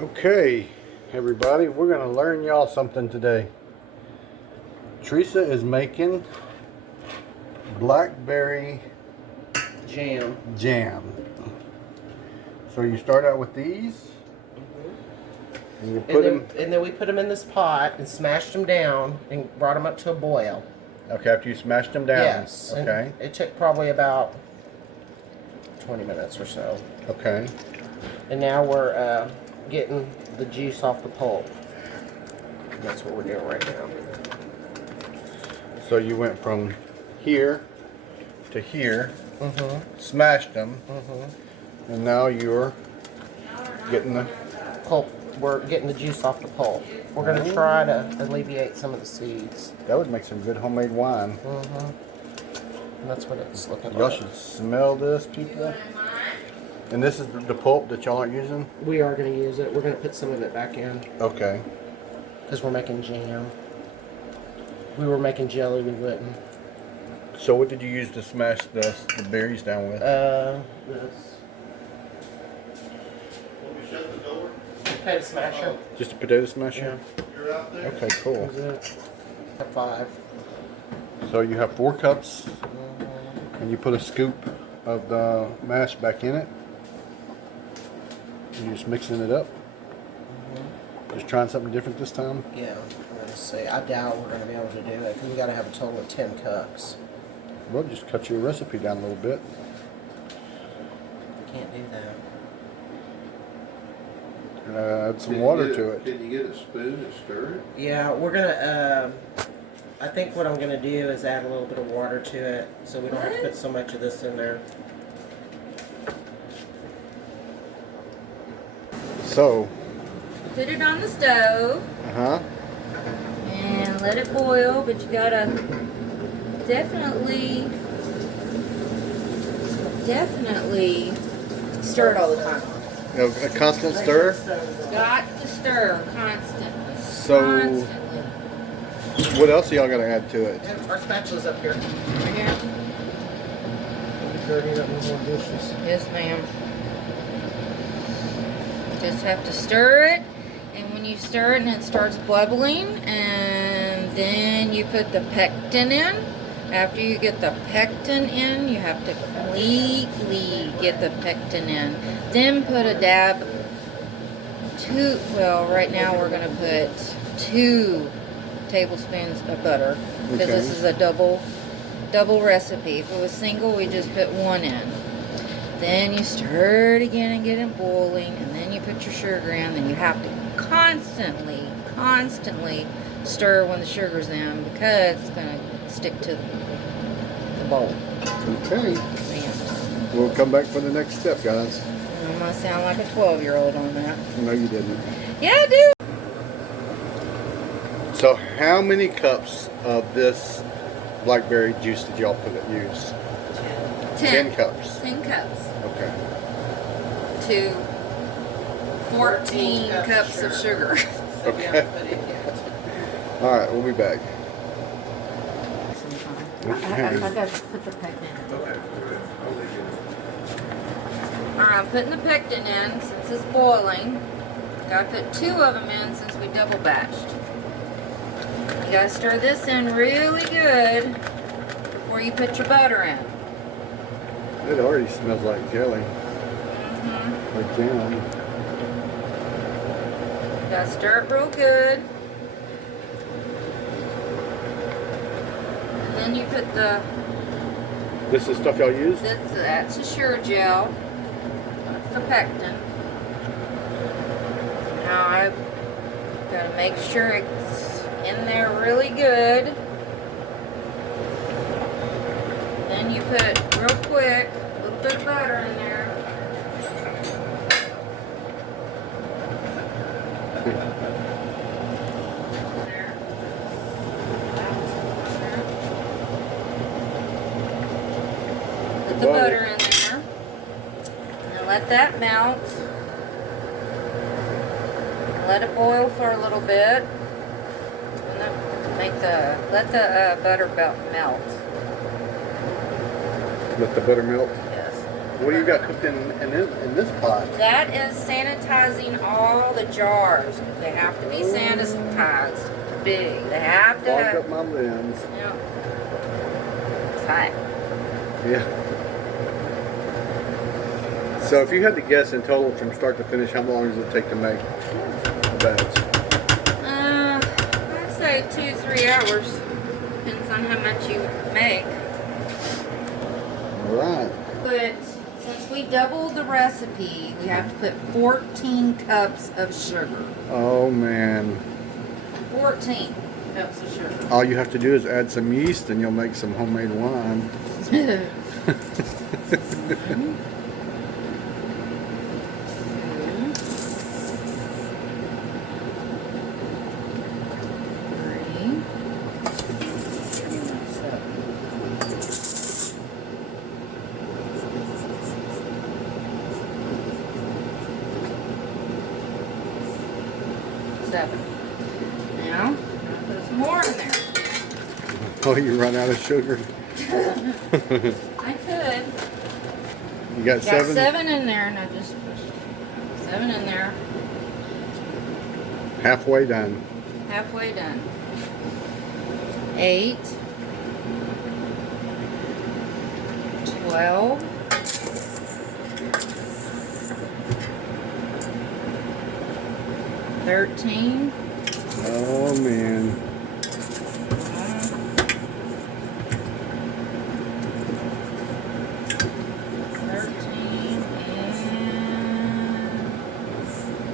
Okay, everybody, we're going to learn y'all something today. Teresa is making blackberry jam. So you start out with these, and you put them. And then we put them in this pot and smashed them down and brought them up to a boil. Okay, after you smashed them down. Yes. Okay. It took probably about 20 minutes or so. Okay. And now we're getting the juice off the pulp. That's what we're doing right now. So you went from here to here, smashed them, and now you're getting the pulp. We're getting the juice off the pulp. We're going to try to alleviate some of the seeds. That would make some good homemade wine. And that's what it's looking like. Y'all should smell this, people. And this is the pulp that y'all aren't using? We are going to use it. We're going to put some of it back in. Okay. Because we're making jam. If we were making jelly, we wouldn't. So what did you use to smash the berries down with? This. Will we shut the door? Potato smasher. Just a potato smasher? Yeah. You're out there? Okay, cool. That's it. 5. So you have 4 cups, and you put a scoop of the mash back in it. You're just mixing it up. Just trying something different this time. Yeah. Let's see. I doubt we're going to be able to do it because we got to have a total of 10 cups. Well, just cut your recipe down a little bit. Can't do that. Add some water to it. Can you get a spoon and stir it? Yeah, we're going to, I think what I'm going to do is add a little bit of water to it so we don't have to put so much of this in there. So. Put it on the stove and let it boil, but you gotta definitely stir it all the time. A constant stir? Got to stir constantly. So, Constantly. what else y'all gotta add to it? And our spatula's up here. Right here? Dirty up more dishes. Yes, ma'am. Just have to stir it, and when you stir it and it starts bubbling, and then you put the pectin in. After you get the pectin in, you have to completely get the pectin in. Then put a dab, right now we're going to put 2 tablespoons of butter, because this is a double recipe. If it was single, we just put 1 in. Then you stir it again and get it boiling, and then you put your sugar in. Then you have to constantly stir when the sugar's in, because it's going to stick to the bowl. Okay. Yeah. We'll come back for the next step, guys. I'm going to sound like a 12-year-old on that. No, you didn't. Yeah, I do. So how many cups of this blackberry juice did y'all use? 10 cups. 10 cups. Okay. To 14 cups of sugar. Okay. All right, we'll be back. I got to put the pectin in. Okay. Alright, I'm putting the pectin in since it's boiling. Gotta put 2 of them in since we double batched. You gotta stir this in really good before you put your butter in. It already smells like jelly. Like jam. You gotta stir it real good. And then you put This is stuff y'all use? that's a sugar gel. That's the pectin. Now I've got to make sure it's in there really good. Then you put real quick a little bit of butter in there. Put the butter in there. And let that melt. Let it boil for a little bit. And then let the butter melt. Let the butter melt? Yes. What do you got cooked in this pot? That is sanitizing all the jars. They have to be sanitized. Big. They have to Clogged have. up my lens. Yep. It's hot. Yeah. So if you had to guess in total from start to finish, how long does it take to make a batch? I'd say 2-3 hours. Depends on how much you make. All right. But since we doubled the recipe, we have to put 14 cups of sugar. Oh man. 14 cups of sugar. All you have to do is add some yeast and you'll make some homemade wine. Now, there's more in there. Oh, you run out of sugar. I could. You got Got 7? 7 in there, and I just pushed 7 in there. Halfway done. Halfway done. 8. 12. 13. Oh man. 13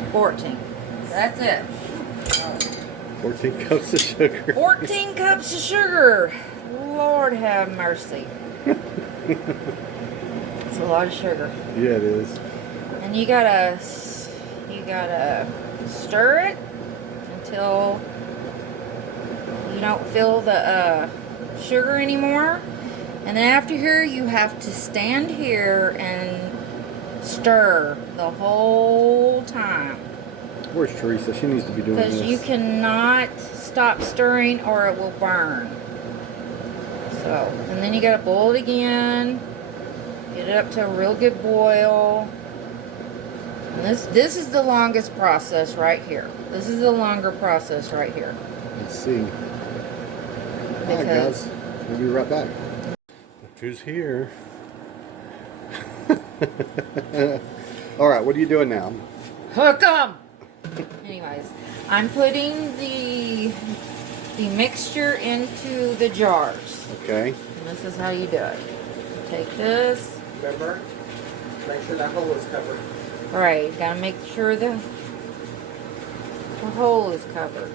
and 14. That's it. 14 cups of sugar. 14 cups of sugar. Lord have mercy. It's a lot of sugar. Yeah, it is. And you gotta stir it until you don't feel the sugar anymore. And then after here, you have to stand here and stir the whole time. Where's Teresa? She needs to be doing this. Because you cannot stop stirring or it will burn. So, and then you gotta boil it again. Get it up to a real good boil. And this is the longest process right here. This is the longer process right here. Let's see. Alright guys, we'll be right back. Look who's here. Alright, what are you doing now? Hook 'em! Anyways, I'm putting the mixture into the jars. Okay. And this is how you do it. You take this. Remember? Make sure that hole is covered. Right, you gotta make sure the hole is covered.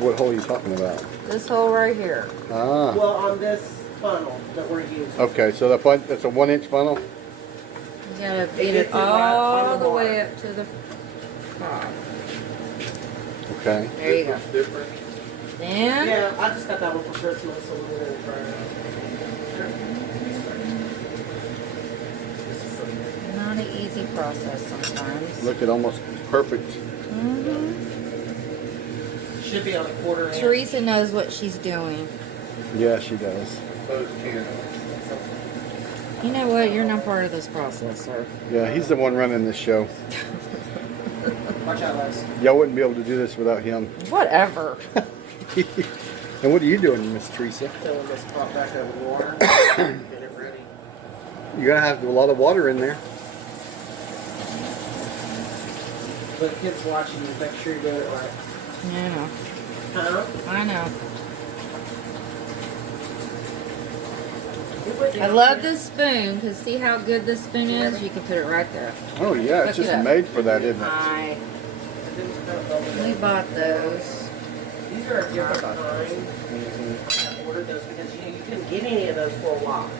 What hole are you talking about? This hole right here. Ah. Well, on this funnel that we're using. Okay, so that's a 1-inch funnel? You gotta beat gets it it right all on the the way water. up to the top. Okay. There you go. It's different. Then, Yeah, I just got that one for Christmas, so we're gonna try it not an easy process sometimes. Look at almost perfect. Mm-hmm. out. Should be on a 1/4 inch. Teresa knows what she's doing. Yeah, she does. Both can. You know what? You're not part of this process, sir. Yeah, he's the one running this show. Watch out, Les. Y'all wouldn't be able to do this without him. Whatever. And what are you doing, Miss Teresa? Filling this pot back up with water. Get it ready. You're gonna have a lot of water in there. But kids watching you, make sure you do it right. I know. Huh? I know. I love this spoon because see how good this spoon is? You can put it right there. Oh yeah, it's Look it just up. made for that, isn't it? We bought those. These are a different kind. I ordered those because you couldn't get any of those for a while.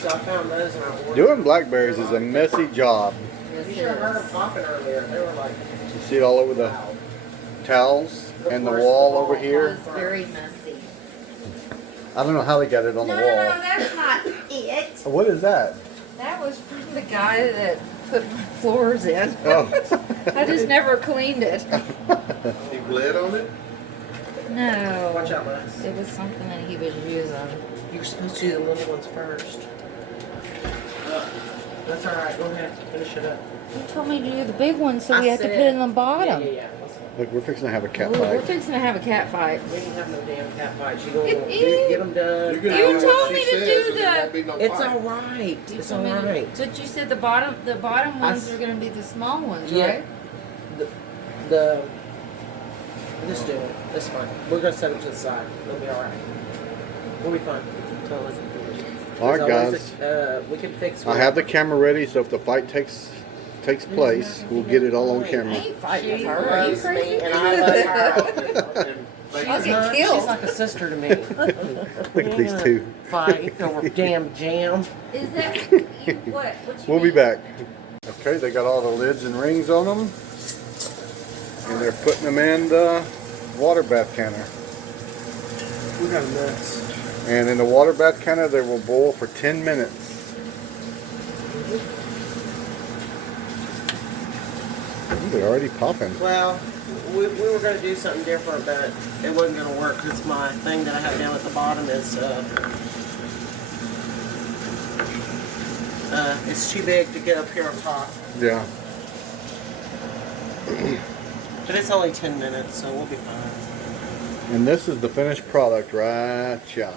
So I found those and I ordered Doing blackberries is a messy job. This You should have heard them is. popping earlier. They were like, You see it all over the wow. towels and the wall over It here. was very messy. I don't know how they got it on the No, wall. that's not it. What is that? That was from the guy that put my floors in. Oh. I just never cleaned it. He bled on it? No. Watch out, Les. It was something that he was using. You're supposed to do the little ones first. That's all right. Go ahead. Finish it up. You told me to do the big one, so I we have to said- put it in the bottom. Yeah. Let's go. Look, we're fixing to have a cat Ooh, we're fight. fixing to have a cat fight. We ain't have no damn cat fight. She gonna get them done. You're gonna You do what told she me to says, do and there won't be no It's fight. all right. You It's told all me to- right. But you said the bottom ones s- are gonna be the small ones, Yeah. right? The just do it. It's fine. We're gonna set it to the side. It'll be all right. We'll be fine. Tell us. All right, guys. We can fix. I have the camera ready, so if the fight takes place, we'll get it all on I camera. ain't fighting with She her. Are you loves me, crazy? and I love her. She's She's a kill. She's like a sister to me. Look at these two. Fight over damn jam. Is that what? We'll be back. Okay, they got all the lids and rings on them, and they're putting them in the water bath canner. We got nuts. And in the water bath canner, they will boil for 10 minutes. Ooh, they're already popping. Well, we were going to do something different, but it wasn't going to work because my thing that I have down at the bottom is it's too big to get up here on top. Yeah. But it's only 10 minutes, so we'll be fine. And this is the finished product right here.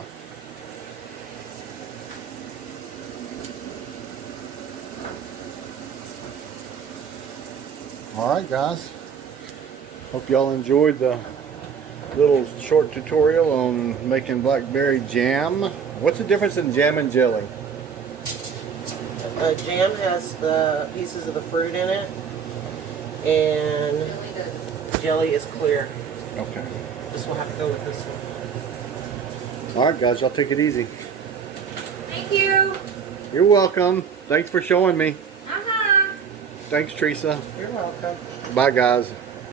Alright guys, hope y'all enjoyed the little short tutorial on making blackberry jam. What's the difference in jam and jelly? Jam has the pieces of the fruit in it, and jelly is clear. Okay. This will have to go with this one. Alright guys, y'all take it easy. Thank you. You're welcome. Thanks for showing me. Uh-huh. Thanks Teresa. You're welcome. Bye guys.